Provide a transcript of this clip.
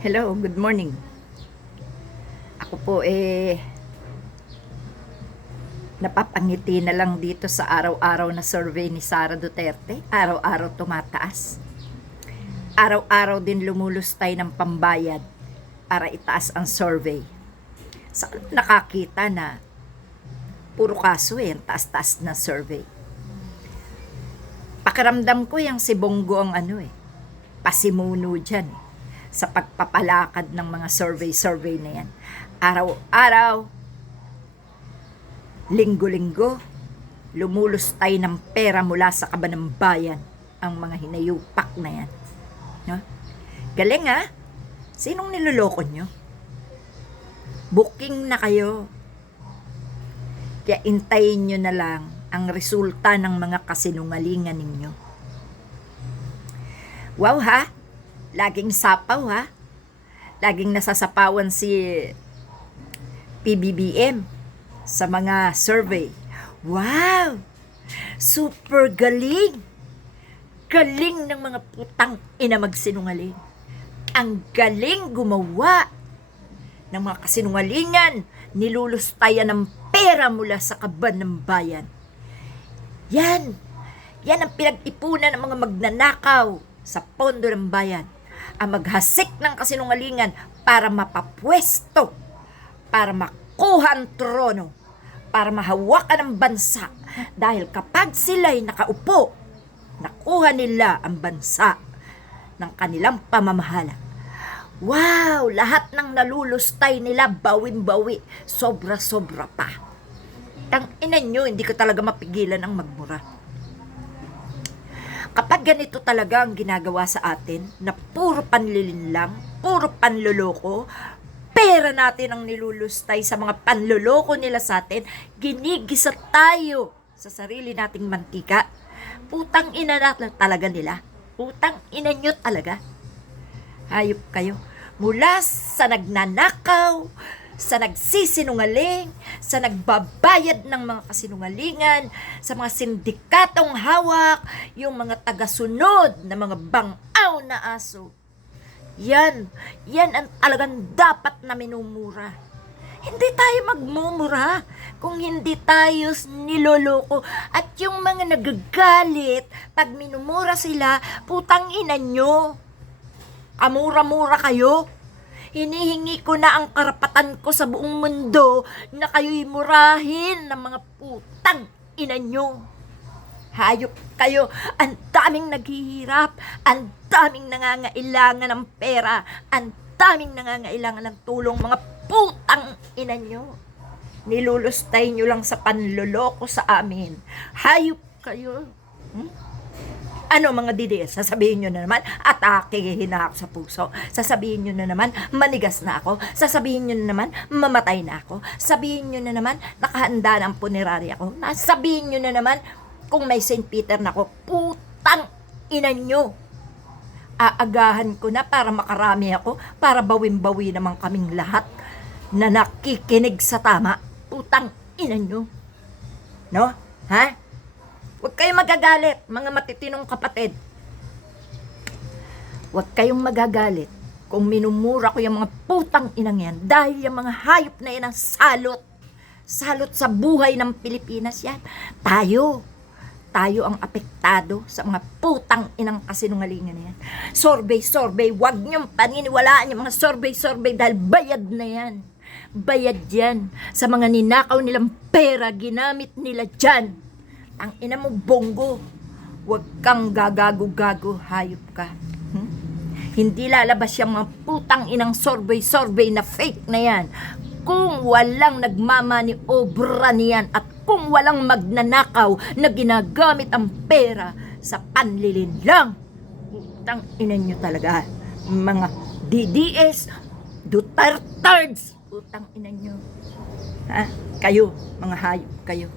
Hello, good morning. Ako po napapangiti na lang dito sa araw-araw na survey ni Sara Duterte. Araw-araw tumataas. Araw-araw din lumulustay ng pambayad para itaas ang survey. Saan nakakita na puro kaso ang taas-taas na survey. Pakiramdam ko yung si Bongo ang pasimuno dyan sa pagpapalakad ng mga survey na yan. Araw-araw, linggo-linggo, lumulustay ng pera mula sa kaban ng bayan ang mga hinayupak na yan. No? Galing ha? Sinong niloloko nyo? Booking na kayo. Kaya intayin nyo na lang ang resulta ng mga kasinungalingan ninyo. Wow ha? Laging sapaw ha? Laging nasasapawan si PBBM sa mga survey. Wow! Super galing! Galing ng mga putang ina magsinungaling. Ang galing gumawa ng mga kasinungalingan, nilulustayan ng pera mula sa kaban ng bayan. Yan ang pinag-ipunan ng mga magnanakaw sa pondo ng bayan. Ang maghasik ng kasinungalingan para mapapwesto, para makuha ang trono, para mahawakan ang bansa. Dahil kapag sila'y nakaupo, nakuha nila ang bansa ng kanilang pamamahala. Wow! Lahat ng nalulustay nila, bawin-bawi, sobra-sobra pa. Tang-inan nyo, hindi ko talaga mapigilan ang magmura. Kapag ganito talaga ang ginagawa sa atin, na puro panlilin lang, puro panloloko, pera natin ang nilulustay sa mga panloloko nila sa atin, ginigisa tayo sa sarili nating mantika. Putang ina na talaga nila. Putang ina nyo talaga. Hayop kayo. Mula sa nagnanakaw, sa nagsisinungaling, sa nagbabayad ng mga kasinungalingan, sa mga sindikatong hawak, yung mga tagasunod na mga bangaw na aso. Yan ang talagang dapat na minumura. Hindi tayo magmumura kung hindi tayo niloloko. At yung mga nagagalit, pag minumura sila, putang ina nyo. Amura-mura kayo. Hinihingi ko na ang karapatan ko sa buong mundo na kayo'y murahin ng mga putang ina nyo. Hayop kayo. Ang daming naghihirap. Ang daming nangangailangan ng pera. Ang daming nangangailangan ng tulong. Mga putang ina nyo. Nilulustay nyo lang sa panloloko sa amin. Hayop kayo. Ano mga DDS? Sasabihin nyo na naman, atakehin na ako sa puso. Sasabihin nyo na naman, manigas na ako. Sasabihin nyo na naman, mamatay na ako. Sabihin nyo na naman, nakahanda na ang punerarya ko. Sabihin nyo na naman, kung may St. Peter na ako, putang ina nyo. Aagahan ko na para makarami ako, para bawin-bawi naman kaming lahat na nakikinig sa tama. Putang ina nyo. No? Ha? Huwag kayong magagalit, mga matitinong kapatid. Huwag kayong magagalit kung minumura ko yung mga putang inang yan dahil yung mga hayop na yan ang salot. Salot sa buhay ng Pilipinas yan. Tayo ang apektado sa mga putang inang kasinungalingan na yan. Survey, huwag niyong paniniwalaan yung mga survey dahil bayad na yan. Bayad yan sa mga ninakaw nilang pera, ginamit nila dyan. Ang ina mo, Bongo, huwag kang gagago-gago, hayop ka. Hindi lalabas yung mga putang inang survey na fake na yan. Kung walang nagmamaniobra niyan at kung walang magnanakaw na ginagamit ang pera sa panlilin lang. Putang ina nyo talaga. Mga DDS, Dutertards, putang ina nyo. Ha? Kayo, mga hayop kayo.